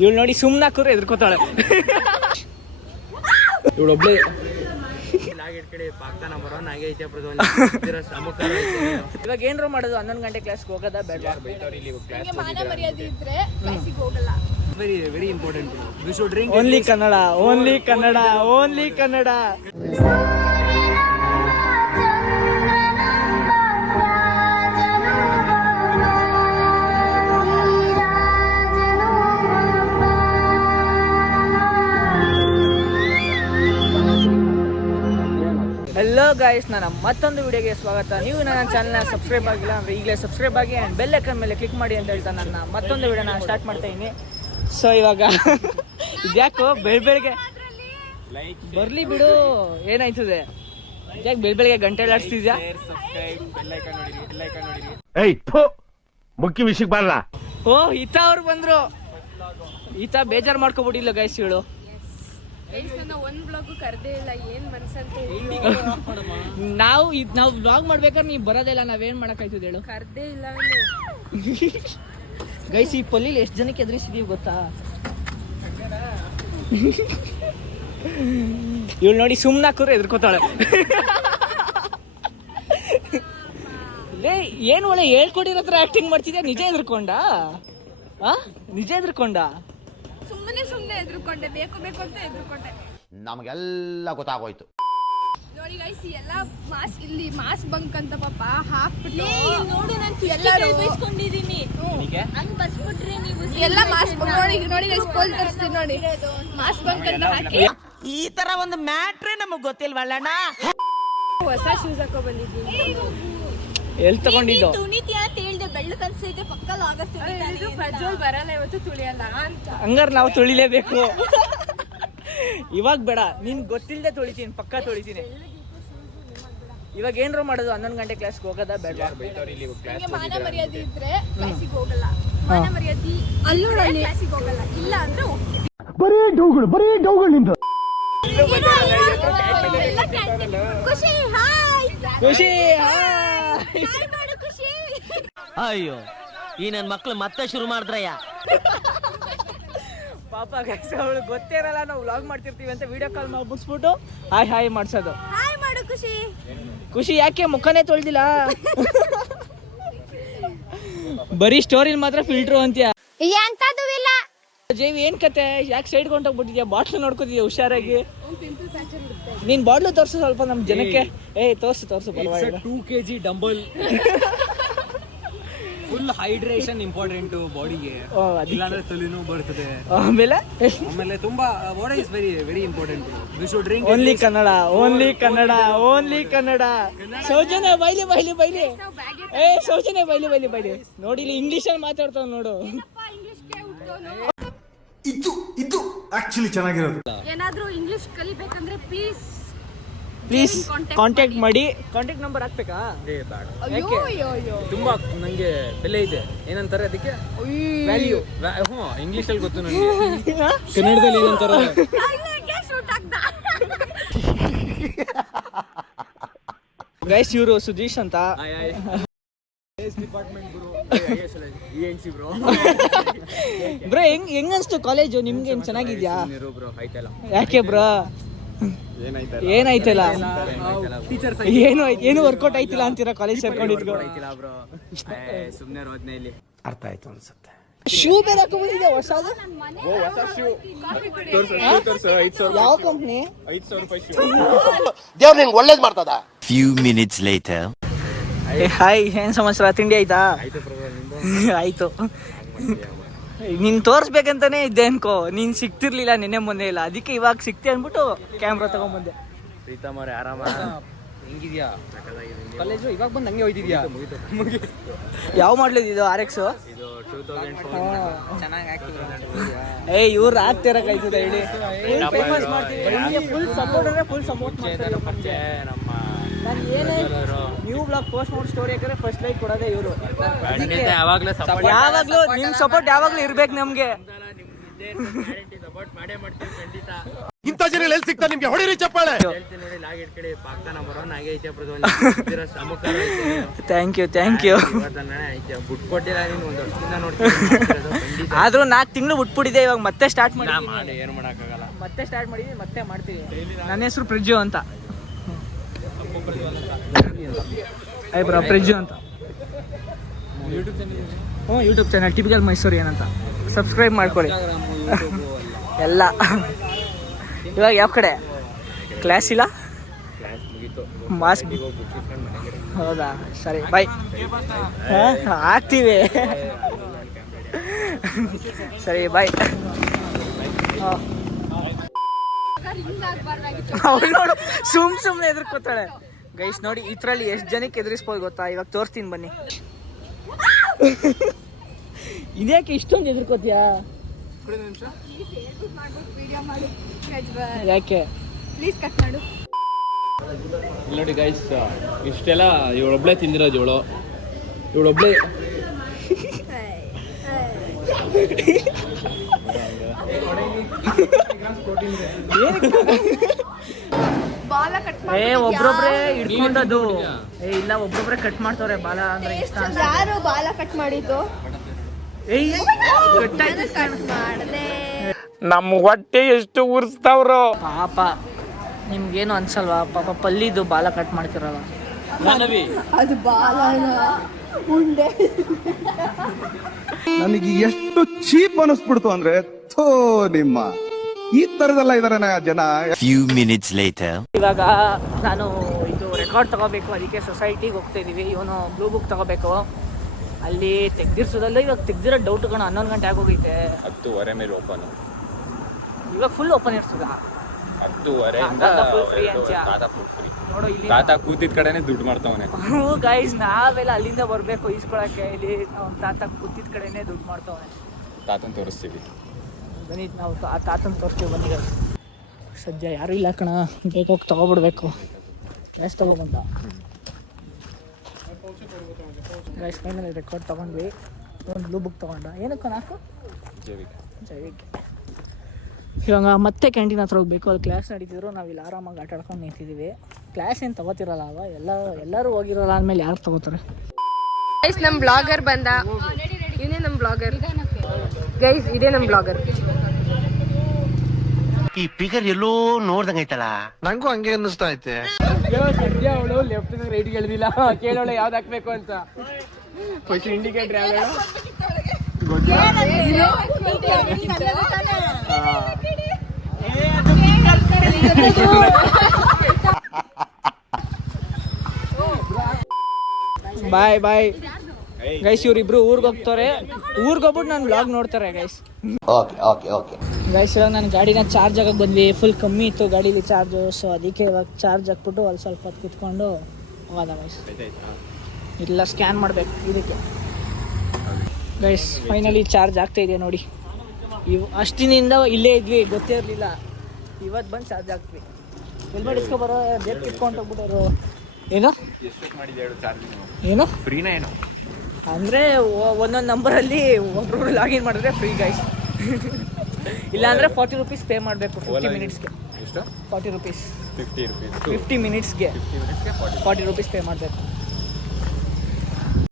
ಇವಳು ನೋಡಿ ಸುಮ್ಮನೆ ಹಾಕಿದ್ರೆ ಎದ್ಕೋತಾಳೆ ಇವಳೊಬ್ಳೆ ಇವಾಗ ಏನ್ರು ಮಾಡೋದು? ಹನ್ನೊಂದು ಗಂಟೆ ಕ್ಲಾಸ್ಗೆ ಹೋಗೋದಾ ಬೇಡ ನಿಮ್ಗೆ ಮಾನ ಮರ್ಯಾದೆ ಇದ್ರೆ ಕ್ಲಾಸಿಗೆ ಹೋಗಲ್ಲ. Very very important we should drink only Kannada only Kannada only Kannada guys ನನ್ನ ಮತ್ತೊಂದು ವಿಡಿಯೋಗೆ ಸ್ವಾಗತ. ನೀವು ನನ್ನ ಚಾನಲ್ನ ಸಬ್ಸ್ಕ್ರೈಬ್ ಆಗಿಲ್ಲ ಅಂದರೆ ಈಗಲೇ ಸಬ್ಸ್ಕ್ರೈಬ್ ಆಗಿ ಆ್ಯಂಡ್ ಬೆಲ್ ಐಕನ್ ಮೇಲೆ ಕ್ಲಿಕ್ ಮಾಡಿ ಅಂತ ಹೇಳ್ತಾ ನನ್ನ ಮತ್ತೊಂದು ವಿಡಿಯೋನ ಸ್ಟಾರ್ಟ್ ಮಾಡ್ತಾ ಇದ್ದೀನಿ ಸೊ ಇವಾಗ ಇದ್ಯಾಕೋ ಬೆಳ್ಬೆಳ್ಗೆ ಬೆಳಗ್ಗೆ ಬರಲಿ ಬಿಡು ಏನಾಯ್ತದೆ? ಯಾಕೆ ಬೆಳ್ ಬೆಳಗ್ಗೆ ಗಂಟೆ ಆಡಿಸ್ತಿದ್ಯಾ? ಮುಖ್ಯ ವಿಷಯಕ್ಕೆ ಬರಲ್ಲ. ಓ ಈತ ಅವ್ರು ಬಂದರು. ಈತ ಬೇಜಾರು ಮಾಡ್ಕೊಬಿಟ್ಟಿಲ್ಲ ಗೈಸ್ ಹೇಳು ಒಂದ್ ಬ್ಲಾಗ್ ಕರ್ದೇ ಇಲ್ಲ ಏನ್ ಮನ್ಸಂತ ನಾವು ಇದ್ ನಾವು ಬ್ಲಾಗ್ ಮಾಡ್ಬೇಕಾದ್ರೆ ನೀವು ಬರೋದಿಲ್ಲ ಇಲ್ಲ ನಾವೇನ್ ಮಾಡಕ್ಕಾಯ್ತದ ಹೇಳು? ಕರ್ದೇ ಇಲ್ಲ ಗೈಸ್ ಈ ಪಲ್ಲಿಲಿ ಎಷ್ಟು ಜನಕ್ಕೆ ಎದುರಿಸಿದೀವಿ ಗೊತ್ತಾ? ಇವಳು ನೋಡಿ ಸುಮ್ಮನೆ ಹಾಕಿದ್ರೆ ಎದ್ರಕೋತಾಳೆ. ಏನು ಒಳ್ಳೆ ಹೇಳ್ಕೊಟ್ಟಿರೋ ಹತ್ರ ಆಕ್ಟಿಂಗ್ ಮಾಡ್ತಿದ್ಯಾ? ನಿಜ ಎದ್ರಕೊಂಡ? ಆ? ನಿಜ ಎದ್ರಕೊಂಡ? ಸುಮ್ಮನೆ ಸುಮ್ಮನೆ ಎದ್ರುಕೊಂಡೆ ಬೇಕು ಬೇಕು ಅಂತ ಎದ್ರುಕೊಂಡೆ. ನಮಗೆಲ್ಲ ಗೊತ್ತಾಗೋಯ್ತು. ನೋಡಿ ಗೈಸ್ ಎಲ್ಲ ಮಾಸ್ ಇಲ್ಲಿ ಮಾಸ್ ಬಂಕ್ ಅಂತ ಪಾಪ ಹಾಕ್ಬಿಟ್ಟು ನೋಡು ನಾನು ಎಲ್ಲರೂ ಬೈಸ್ಕೊಂಡಿದೀನಿ ಹಂಗ್? ಬಸ್ಬಿಟ್ರೆ ನೀವು ಎಲ್ಲ ಮಾಸ್ಕ್ ನೋಡಿ ನೋಡಿ ಗೈಸ್ ಪೋಲ್ ತರಿಸ್ತೀನಿ ನೋಡಿ. ಮಾಸ್ ಬಂಕ್ ಅಂತ ಹಾಕಿ ಈ ತರ ಒಂದು ಮ್ಯಾಟ್ರೇ ನಮಗ್ ಗೊತ್ತಿಲ್ವಲ್ಲಣ್ಣ? ಹೊಸ ಶೂಸ್ ಹಾಕೋ ಬಂದಿದ್ದೀನಿ. ಎಲ್ಲಿ ತಗೊಂಡಿದ್ದು? ತುಣಿತೀಯ ಅಂತ ಹೇಳ್ದೆ ಬೆಳ್ಳು ಕನ್ಸೈತೆ ಪಕ್ಕಲ್ ಇದು ಪ್ರಜ್ವಲ್ ಬರಲ್ಲ ಇವತ್ತು ತುಳಿಯಲ್ಲ ಅಂತ. ಹಂಗಾರೆ ನಾವು ತುಳಿಲೇಬೇಕು. ಇವಾಗ ಬೇಡ ನಿನ್ ಗೊತ್ತಿಲ್ಲದೆ ತೊಳಿತೀನಿ ಪಕ್ಕ ತೊಳಿತೀನಿ. ಇವಾಗ ಏನ್ರು ಮಾಡೋದು ಹನ್ನೊಂದು ಗಂಟೆ ಕ್ಲಾಸ್ಗೆ ಹೋಗೋದಾ ಬೇಡ. ನಿಮ್ಗೆ ಮಾನ ಮರ್ಯಾದೆ ಇದ್ರೆ ಕ್ಲಾಸಿಗೆ ಹೋಗಲ್ಲ. ಮಾನ ಮರ್ಯಾದೆ ಅಲ್ಲೂ ಕ್ಲಾಸಿಗೆ ಹೋಗಲ್ಲ. ಇಲ್ಲ ಅಂದ್ರೆ ಹೋಗ್ತೀನಿ. ಬರೀ ಡೌಗಳು ಬರೀ ಡೌಗಳು ನಿಂದು ಖುಷಿ ಹಾಯ್ ಖುಷಿ ಹಾಯ್ ಅಯ್ಯೋ ಈ ನನ್ನ ಮಕ್ಳು ಮತ್ತೆ ಶುರು ಮಾಡಿದ್ರಯ್ಯ. ಪಾಪ ಗೈಸ್ ಅವಳು ಗೊತ್ತೇ ಇರಲ್ಲ ನಾವು ವ್ಲಾಗ್ ಮಾಡ್ತಿರ್ತೀವಿ ಅಂತ ವಿಡಿಯೋ ಕಾಲ್ ಮುಗಿಸ್ಬಿಟ್ಟು ಹಾಯ್ ಹಾಯ್ ಮಾಡ್ಸೋದು. ಹಾಯ್ ಮಾಡು ಖುಷಿ. ಖುಷಿ ಯಾಕೆ ಮುಖನೇ ತೊಳ್ದಿಲ್ಲ? ಬರೀ ಸ್ಟೋರಿಲಿ ಮಾತ್ರ ಫಿಲ್ಟ್ರು ಅಂತ್ಯ? ಎಂತದು ಜೇವಿ ಏನ್ ಕತೆ? ಯಾಕೆ ಸೈಡ್ ಕೊಂಡೋಗ್ಬಿಟ್ಟಿದ್ಯಾ ಬಾಟ್ಲು ನೋಡ್ಕೋತಿದ್ಯಾ ಹುಷಾರಾಗಿ? ನೀನ್ ಬಾಟ್ಲು ತೋರ್ಸು ಸ್ವಲ್ಪ ನಮ್ ಜನಕ್ಕೆ. ಏ ತೋರ್ಸು ತೋರ್ಸು ಪರವಾಗಿಲ್ಲ. Two K G dumbbell full hydration important ಬಾಡಿಗೆ. ಇಲ್ಲಾಂದ್ರೆ ತಲೆನೂ ಬರ್ತದೆ. ಆಮೇಲೆ? ಆಮೇಲೆ ತುಂಬಾ body is very very important we should drink only Kannada only Kannada only Kannada Soujanya ಬೈಲಿ ಬೈಲಿ ಬೈಲಿ. ಏ ಸೌಜನ್ಯ ಬೈಲಿ ಬೈಲಿ ಬೈಲಿ. ನೋಡಿ ಇಲ್ಲಿ ಇಂಗ್ಲಿಷ್ ಅಲ್ಲಿ ಮಾತಾಡ್ತಾವ್ ನೋಡು. ಇದು ಇದು ಆಕ್ಚುಲಿ ಚೆನ್ನಾಗಿರೋದು. ಏನಾದರೂ ಇಂಗ್ಲಿಷ್ ಕಲಿಬೇಕಂದ್ರೆ ಪ್ಲೀಸ್ ಪ್ಲೀಸ್ contact ಕಾಂಟ್ಯಾಕ್ಟ್ ಮಾಡಿ. ಕಾಂಟ್ಯಾಕ್ಟ್ ನಂಬರ್ ಹಾಕ್ಬೇಕಾ? ಬೇಡ. ಅಯ್ಯೋ ಅಯ್ಯೋ ಅಯ್ಯೋ. ತುಂಬಾ ನನಗೆ ಬೆಲೆ ಇದೆ. ಏನಂತಾರೆ ಅದಕ್ಕೆ? ವ್ಯಾಲ್ಯೂ ವ್ಯಾ- ಹ್ಞೂ ಇಂಗ್ಲಿಷ್ ಅಲ್ಲಿ ಗೊತ್ತು ನನಗೆ. ಕನ್ನಡದಲ್ಲಿ ಏನಂತಾರೆ? ಗೈಸ್ ಇವರು ಸುದೀಶ್ ಅಂತ. C bro. ಬ್ರೋ ಹೆಂಗ್ ಹೆಂಗ್ ಅನ್ಸ್ತು ಕಾಲೇಜು ನಿಮ್ಗೆ ಹೆಂಗ್ ಚೆನ್ನಾಗಿದ್ಯಾ? ಬ್ರೋ ಆಯ್ತಲ್ಲ ಯಾಕೆ ಬ್ರೋ? ಏನಾಯ್ತಲ್ಲ ಟೀಚರ್ಸ್ ಏನು ಆಯ್ತು ಏನು ವರ್ಕೌಟ್ ಆಯ್ತಿಲ್ಲ ಅಂತೀರಾ ಕಾಲೇಜ್ ಸೇರ್ಕೊಂಡಿದ್ರು ಆಯ್ತಿಲ್ಲ ಬ್ರೋ. ಸುಮ್ಮನೆ ರೋದ್ನೆ ಇಲ್ಲಿ. ಅರ್ಥ ಆಯ್ತು ಅನ್ಸುತ್ತೆ. ಶೂ ಬೇರೆ ಹೊಸದು? ಯಾವ ಕಂಪ್ನಿ ದೇವ್ರು ನಿಂಗೆ ಒಳ್ಳೇದ್ ಮಾಡ್ತದ? Few minutes later. ಹಾಯ್ ಏನ್ ಸಮಾಚಾರ ತಿಂಡಿ ಆಯ್ತಾ ಆಯ್ತು ನೀನ್ ತೋರ್ಸ್ಬೇಕಂತಾನೆ ಇದ್ದೆ ಅನ್ಕೋ ನೀನ್ ಸಿಕ್ತಿರ್ಲಿಲ್ಲ ನಿನ್ನೆ ಮೊನ್ನೆ ಇಲ್ಲ ಅದಕ್ಕೆ ಇವಾಗ ಸಿಕ್ತಿ ಅನ್ಬಿಟ್ಟು ಕ್ಯಾಮ್ರಾ ತಗೊಂಡ್ಬಂದೆ ಪ್ರೀತಮ್ ಅವ್ರೆ ಆರಾಮ ಹೆಂಗಿದ್ಯಾ ಕಾಲೇಜು ಇವಾಗ ಬಂದು ಹಂಗೆ ಹೋಯ್ತಿದ್ಯಾ ಯಾವ ಮಾಡ್ಲಿದ್ ಇದು ಆರ್ ಎಕ್ಸ್ ಏಯ್ ಇವ್ರು ಇವ್ರು ಆಗ್ತಿರಕಾಯ್ತದ ಹೇಳಿ ಫುಲ್ ಸಪೋರ್ಟ್ ಅಂದ್ರೆ ಫುಲ್ ಸಪೋರ್ಟ್ ಮಾಡ್ತಾರೆ ನಾನು ಏನೇ ನೀವು ಬ್ಲಾಗ್ ಪೋಸ್ಟ್ ಮಾಡಿ ಸ್ಟೋರಿ ಹಾಕಿದ್ರೆ ಫಸ್ಟ್ ಲೈಕ್ ಕೊಡೋದೇ ಇವರು. ಯಾವಾಗಲೂ ಯಾವಾಗ್ಲೂ ಸಪೋರ್ಟ್ ಯಾವಾಗ್ಲೂ ನಿಮ್ ಸಪೋರ್ಟ್ ಯಾವಾಗ್ಲೂ ಇರ್ಬೇಕು ನಮ್ಗೆ. ಸಪೋರ್ಟ್ ಮಾಡೇ ಮಾಡ್ತೀವಿ ಖಂಡಿತ. ಇಂಥ ಜನ ಎಲ್ಲಿ ಸಿಗ್ತಾರೆ ನಿಮ್ಗೆ? ಹೊಡಿರಿ ಚಪ್ಪಾಳೆ. ಥ್ಯಾಂಕ್ ಯು ಥ್ಯಾಂಕ್ ಯು ಆದ್ರೂ ನಾಲ್ಕು ತಿಂಗಳು ಬಿಟ್ಬಿಟ್ಟಿದೆ ಇವಾಗ ಮತ್ತೆ ಸ್ಟಾರ್ಟ್ ಮಾಡಿ ಮಾಡಿ ಏನು ಮಾಡೋಕ್ಕಾಗಲ್ಲ. ಮತ್ತೆ ಸ್ಟಾರ್ಟ್ ಮಾಡಿದ್ವಿ ಮತ್ತೆ ಮಾಡ್ತೀವಿ ನನ್ನ ಹೆಸರು ಪ್ರಜ್ಜು ಅಂತ. ಐ ಬ್ರೋ, ಪ್ರಜ್ಜು ಅಂತ. ಹ್ಞೂ ಯೂಟ್ಯೂಬ್ ಚಾನಲ್ ಟಿಪಿಕಲ್ ಮೈಸೂರು ಏನಂತ. ಸಬ್ಸ್ಕ್ರೈಬ್ ಮಾಡ್ಕೊಳ್ಳಿ. ಎಲ್ಲ. ಇವಾಗ ಯಾವ ಕಡೆ? ಕ್ಲಾಸ್ ಇಲ್ಲ? ಮಾಸ್ಕ್ ಹೌದಾ? ಸರಿ ಬಾಯ್ ಆಗ್ತೀವಿ ಸರಿ ಬಾಯ್ ಹೌದು ನೋಡು, ಸುಮ್ ಸುಮ್ನೆ ಎದುರ್ಕೋತಾಳೆ ಗೈಸ್ ನೋಡಿ ಇದ್ರಲ್ಲಿ ಎಷ್ಟು ಜನಕ್ಕೆ ಎದುರಿಸ್ಬೋದು ಗೊತ್ತಾ? ಇವಾಗ ತೋರಿಸ್ತೀನಿ ಬನ್ನಿ. ಇದ್ಯಾಕೆ ಇಷ್ಟೊಂದು ಎದುರ್ಕೋತೀಯಾ? ವಿಡಿಯೋ ಮಾಡು ಯಾಕೆ? ಪ್ಲೀಸ್ ಕಟ್ ಮಾಡು. ಇಲ್ಲಿ ನೋಡಿ ಗೈಸ್ ಇಷ್ಟೆಲ್ಲ ಇವಳೊಬ್ಳೆ ತಿಂದಿರೋದು ಇವಳು. ಇವಳೊಬ್ಳೆ ಏನು ಏ ಒಬ್ರೊಬ್ರೆ ಹಿಡ್ಕೊಂಡದು ಏ ಇಲ್ಲ ಒಬ್ರೊಬ್ರೆ ಕಟ್ ಮಾಡ್ತವ್ರೆ ಬಾಲ ಅಂದ್ರೆ ಇಷ್ಟ ಅಂತ. ಯಾರು ಬಾಲ ಕಟ್ ಮಾಡಿದ್ದು. ಏಯ್ ಕಟ್ ಮಾಡದೆ. ನಮ್ಮ ಹೊಟ್ಟೆ ಎಷ್ಟು ಉರ್ಸ್ತಾವ್ರು. ಪಾಪ ನಿಮ್ಗೇನು ಅನ್ಸಲ್ವಾ? ಪಾಪ ಪಲ್ಲಿದು ಬಾಲ ಕಟ್ ಮಾಡ್ತಿರಲ್ಲ. ಅದು ಬಾಲ ಉಂಡೆ. ನನಗೆ ಎಷ್ಟು ಚೀಪ್ ಅನಿಸ್ಬಿಡ್ತು ಅಂದ್ರೆ ಥೋ ನಿಮ್ಮ. ಈ ತರದಲ್ಲ ಇದಾರೆ ಜನ. ಫ್ಯೂ ಮಿನಿಟ್ಸ್ ಲೇಟರ್ ಇವಾಗ ನಾನು ಇದು ರೆಕಾರ್ಡ್ ತಗೋಬೇಕು ಅದಕ್ಕೆ ಸೊಸೈಟಿಗೆ ಹೋಗ್ತಾ ಇದೀವಿ ಇವನು ಬ್ಲೂ ಬುಕ್ ತಗೋಬೇಕು. ಅಲ್ಲಿ ತೆಗ್ದಿರ್ಸೋದಲ್ಲ ಇವಾಗ ತೆಗ್ದಿರೋ ಡೌಟ್ ಕಣ ಹನ್ನೊಂದು ಗಂಟೆ ಆಗೋಗೈತೆ. ಹತ್ತುವರೆ ಮೇಲೆ ಓಪನ್ ಇವಾಗ ಫುಲ್ ಓಪನ್ ಇರ್ತದ ತಾತ ಫ್ರೀ? ತಾತ ನೋಡು ಇಲ್ಲಿ ತಾತ ಕೂತಿದ್ ಕಡೆನೆ ದುಡ್ಡು ಮಾಡ್ತಾವನೆ. ಗೈಸ್ ನಾವೆಲ್ಲ ಅಲ್ಲಿಂದ ಬರಬೇಕು ಈಸ್ಕೊಳಕ್ಕೆ. ಇಲ್ಲಿ ಅವ್ನ ತಾತ ಕೂತಿದ ಕಡೆನೇ ದುಡ್ಡು ಮಾಡ್ತಾವನೆ. ತಾತನ್ ತೋರಿಸ್ತೀವಿ. ಬನ್ನಿ ನಾವು ಆ ತಾತನ ತೋರಿಸ್ತೀವಿ ಬನ್ನಿ guys. ಸದ್ಯ ಯಾರೂ ಇಲ್ಲ ಕಣ. ಬೇಕಾಗಿ ತಗೊಬಿಡ್ಬೇಕು. ಗ್ಯಾಸ್ ತೊಗೊಬಂದ ಗ್ಯಾಸ್ ಫೈನಲ್ ರೆಕಾರ್ಡ್ ತೊಗೊಂಡ್ವಿ. ಒಂದು ಬ್ಲೂ ಬುಕ್ ತೊಗೊಂಡ. ಏನಕ್ಕೆ ನಾಲ್ಕು ಜೈವಿಕ. ಇವಾಗ ಮತ್ತೆ ಕ್ಯಾಂಟೀನ್ ಹತ್ರ ಹೋಗ್ಬೇಕು. ಅಲ್ಲಿ ಕ್ಲಾಸ್ ನಡೀತಿದ್ರು. ನಾವು ಇಲ್ಲಿ ಆರಾಮಾಗಿ ಆಟ ಆಡ್ಕೊಂಡು ನಿಂತಿದ್ದೀವಿ ಕ್ಲಾಸ್ ಏನು ತಗೋತಿರಲ್ಲ ಅವ? ಎಲ್ಲ ಎಲ್ಲರೂ ಹೋಗಿರಲ್ಲ ಅಂದಮೇಲೆ ಯಾರು ತಗೋತಾರೆ? ಗೈಸ್ ನಮ್ಮ ಬ್ಲಾಗರ್ ಬಂದ. ಇವನೇ ನಮ್ಮ ಬ್ಲಾಗರ್ ಗೈಸ್ ಇದೇ ನಮ್ಮ ಬ್ಲಾಗರ್ ಈ ಫಿಗರ್ ಎಲ್ಲೋ ನೋಡ್ದಂಗೈತಲ್ಲ ನಂಗೂ ಹಂಗೆ ಅನ್ನಿಸ್ತಾ ಐತೆ. ಸದ್ಯ ಅವಳು ಲೆಫ್ಟ್ ರೈಟ್ ಹೇಳಿದಿಲ್ಲ ಕೇಳೋಳೆ ಯಾವ್ದು ಹಾಕ್ಬೇಕು ಅಂತ ಫಸ್ಟ್ ಇಂಡಿಕೇಟರ್ ಯಾವ್ದು ಬಾಯ್ ಬಾಯ್ ಗೈಸ್ ಇವ್ರಿಬ್ರು ಊರ್ಗೋಗ್ತಾರೆ ಹೋಗ್ತಾರೆ. ಊರಿಗೆ ಹೋಗ್ಬಿಟ್ಟು ನಾನು ಬ್ಲಾಗ್ ನೋಡ್ತಾರೆ guys okay okay okay guys ಇವಾಗ ನಾನು ಗಾಡಿನ ಚಾರ್ಜ್ ಆಗಕ್ಕೆ ಬಂದ್ವಿ. ಫುಲ್ ಕಮ್ಮಿ ಇತ್ತು ಗಾಡೀಲಿ ಚಾರ್ಜು ಸೊ ಅದಕ್ಕೆ ಇವಾಗ ಚಾರ್ಜ್ ಹಾಕ್ಬಿಟ್ಟು ಅಲ್ಲಿ ಸ್ವಲ್ಪ ಹೊತ್ತು ಕುತ್ಕೊಂಡು ಹೋಗೋದ ಗೈಸ್ ಇಲ್ಲ ಸ್ಕ್ಯಾನ್ ಮಾಡಬೇಕು ಇದಕ್ಕೆ. ಗೈಸ್ ಫೈನಲಿ ಚಾರ್ಜ್ ಆಗ್ತಾ ನೋಡಿ. ಇವು ಅಷ್ಟಿನಿಂದ ಇಲ್ಲೇ ಇದ್ವಿ, ಗೊತ್ತೇ ಇರಲಿಲ್ಲ. ಇವತ್ತು ಬಂದು ಚಾರ್ಜ್ ಹಾಕ್ವಿ ಹೆಲ್ಮೆಟ್ ಇಸ್ಕೊಬರೋ ಜೇಬ್ ಇಟ್ಕೊಂಡು ಹೋಗ್ಬಿಟ್ಟರು ಏನು ಏನು? ಫ್ರೀನೇ ಏನು? ಅಂದರೆ ಒಂದೊಂದು ನಂಬರಲ್ಲಿ ಒಬ್ಬರು ಲಾಗಿನ್ ಮಾಡಿದ್ರೆ ಫ್ರೀ ಗೈಸ್ ಇಲ್ಲಾಂದರೆ ಫಾರ್ಟಿ ರುಪೀಸ್ ಪೇ ಮಾಡಬೇಕು ಫಿಫ್ಟಿ ಮಿನಿಟ್ಸ್ಗೆ ಎಷ್ಟು? Forty rupees fifty rupees fifty ಮಿನಿಟ್ಸ್ಗೆ forty rupees pay ಮಾಡಬೇಕು.